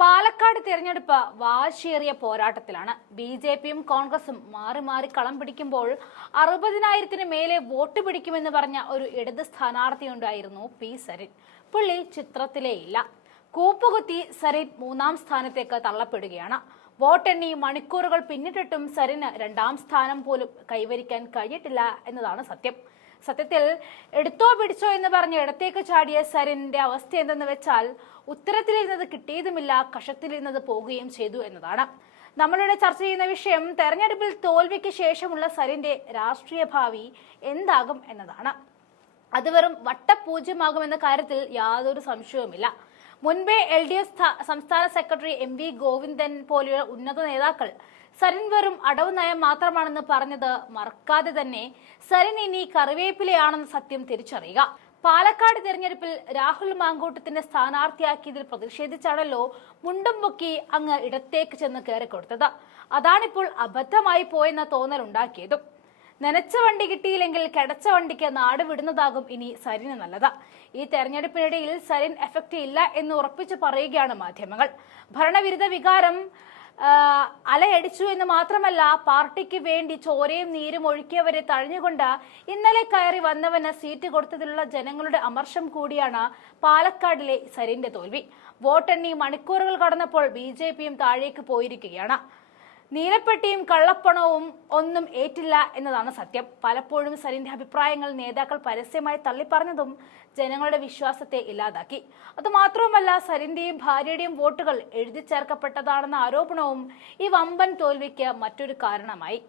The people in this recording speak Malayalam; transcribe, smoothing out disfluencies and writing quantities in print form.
പാലക്കാട് തിരഞ്ഞെടുപ്പ് വാശിയേറിയ പോരാട്ടത്തിലാണ്. ബി.ജെ.പിയും കോൺഗ്രസും മാറി മാറി കളം പിടിക്കുമ്പോൾ 60,000-ന് മേലെ വോട്ട് പിടിക്കുമെന്ന് പറഞ്ഞ ഒരു ഇടത് സ്ഥാനാർത്ഥിയുണ്ടായിരുന്നു പി സരിൻ. പുള്ളി ചിത്രത്തിലേ ഇല്ല. കൂപ്പുകുത്തി സരിൻ 3-ാം സ്ഥാനത്തേക്ക് തള്ളപ്പെടുകയാണ്. വോട്ടെണ്ണി മണിക്കൂറുകൾ പിന്നിട്ടിട്ടും സരിന് 2-ാം സ്ഥാനം പോലും കൈവരിക്കാൻ കഴിഞ്ഞിട്ടില്ല എന്നതാണ് സത്യം. സത്യത്തിൽ എടുത്തോ പിടിച്ചോ എന്ന് പറഞ്ഞ് ഇടത്തേക്ക് ചാടിയ സരിന്റെ അവസ്ഥ എന്തെന്ന് വെച്ചാൽ ഉത്തരത്തിലിരുന്നത് കിട്ടിയതുമില്ല, കഷത്തിലിരുന്നത് പോകുകയും ചെയ്തു എന്നതാണ്. നമ്മളിവിടെ ചർച്ച ചെയ്യുന്ന വിഷയം തെരഞ്ഞെടുപ്പിൽ തോൽവിക്ക് ശേഷമുള്ള സരിന്റെ രാഷ്ട്രീയ ഭാവി എന്താകും എന്നതാണ്. അത് വെറും വട്ടപൂജ്യമാകുമെന്ന കാര്യത്തിൽ യാതൊരു സംശയവുമില്ല. മുൻപേ LDF സംസ്ഥാന സെക്രട്ടറി MV ഗോവിന്ദൻ പോലെയുള്ള ഉന്നത നേതാക്കൾ സരിൻ വെറും അടവ് നയം മാത്രമാണെന്ന് പറഞ്ഞത് മറക്കാതെ തന്നെ സരിൻ ഇനി കറിവേപ്പിലയാണെന്ന സത്യം തിരിച്ചറിയുക. പാലക്കാട് തിരഞ്ഞെടുപ്പിൽ രാഹുൽ മാങ്കൂട്ടത്തിന്റെ സ്ഥാനാർത്ഥിയാക്കിയതിൽ പ്രതിഷേധിച്ചാണല്ലോ മുണ്ടും പൊക്കി അങ്ങ് ഇടത്തേക്ക് ചെന്ന് കയറിക്കൊടുത്തത്. അതാണിപ്പോൾ അബദ്ധമായി പോയെന്ന തോന്നൽ ഉണ്ടാക്കിയതും. നനച്ച വണ്ടി കിട്ടിയില്ലെങ്കിൽ കിടച്ച വണ്ടിക്ക് നാട് വിടുന്നതാകും ഇനി സരിന് നല്ലത്. ഈ തെരഞ്ഞെടുപ്പിനിടയിൽ സരിൻ എഫക്റ്റ് ഇല്ല എന്ന് ഉറപ്പിച്ചു പറയുകയാണ് മാധ്യമങ്ങൾ. ഭരണവിരുദ്ധ വികാരം അലയടിച്ചു എന്ന് മാത്രമല്ല, പാർട്ടിക്ക് വേണ്ടി ചോരയും നീരും ഒഴുക്കിയവരെ തഴഞ്ഞുകൊണ്ട് ഇന്നലെ കയറി വന്നവന് സീറ്റ് കൊടുത്തതിലുള്ള ജനങ്ങളുടെ അമർഷം കൂടിയാണ് പാലക്കാടിലെ സരിന്റെ തോൽവി. വോട്ടെണ്ണി മണിക്കൂറുകൾ കടന്നപ്പോൾ BJPയും താഴേക്ക് പോയിരിക്കുകയാണ്. നീലപ്പെട്ടിയും കള്ളപ്പണവും ഒന്നും ഏറ്റില്ല എന്നതാണ് സത്യം. പലപ്പോഴും സരിന്റെ അഭിപ്രായങ്ങൾ നേതാക്കൾ പരസ്യമായി തള്ളിപ്പറഞ്ഞതും ജനങ്ങളുടെ വിശ്വാസത്തെ ഇല്ലാതാക്കി. അതുമാത്രവുമല്ല, സരിന്റെയും ഭാര്യയുടെയും വോട്ടുകൾ എഴുതി ചേർക്കപ്പെട്ടതാണെന്ന ആരോപണവും ഈ വമ്പൻ തോൽവിക്ക് മറ്റൊരു കാരണമായി.